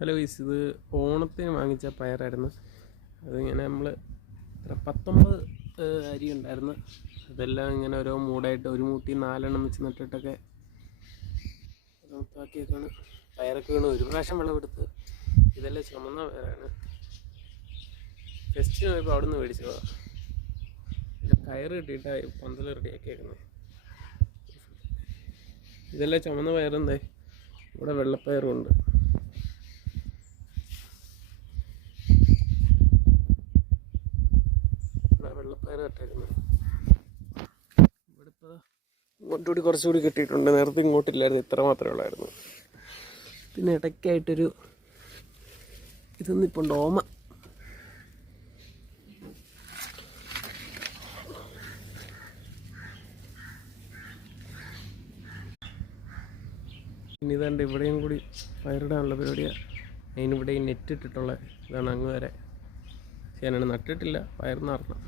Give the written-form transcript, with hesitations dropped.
Hello guys, ഇത് ഓണത്തിന് വാങ്ങിച്ച പയറായിരുന്നു. അതിങ്ങനെ നമ്മൾ 19 അരി ഉണ്ടായിരുന്നു. അതെല്ലാം ഇങ്ങനെ ഓരോ മൂടായിട്ട് ഒരു മൂട്ടി 4 വെച്ച് നട്ടിട്ടൊക്കെ മൊത്തമാക്കിയേക്കാണ്. പയറൊക്കെ വീണ് ഒരു പ്രാവശ്യം വിളവെടുത്ത്. ഇതെല്ലാം ചുമന്ന പയറാണ്. ഫെസ്റ്റിന് പോയപ്പോൾ അവിടെ നിന്ന് മേടിച്ചതാണ്. കയറ് കിട്ടിയിട്ടാണ് പന്തൽ റെഡിയാക്കിയേക്കുന്നത്. ഇതെല്ലാം ചുമന്ന പയറെന്തേ, ഇവിടെ വെള്ളപ്പയറുണ്ട്. വെള്ളപ്പയർ കട്ടേക്കുന്നത് ഇവിടെ ഇപ്പോൾ ഇങ്ങോട്ടുകൂടി കുറച്ചുകൂടി കിട്ടിയിട്ടുണ്ട്. നേരത്തെ ഇങ്ങോട്ടില്ലായിരുന്നു, ഇത്ര മാത്രമേ ഉള്ളായിരുന്നു. പിന്നെ ഇടയ്ക്കായിട്ടൊരു ഇതൊന്നിപ്പോൾ ഉണ്ട്, ഓമ. ഇനി ഇതാണ്ട് ഇവിടെയും കൂടി പയറിടാനുള്ള പരിപാടിയാണ്. അതിനിവിടെ ഈ നെറ്റ് ഇട്ടിട്ടുള്ള ഇതാണ്. അങ്ങ് വരെ ചെയ്യാനാണ്. നട്ടിട്ടില്ല, പയർ നടണം.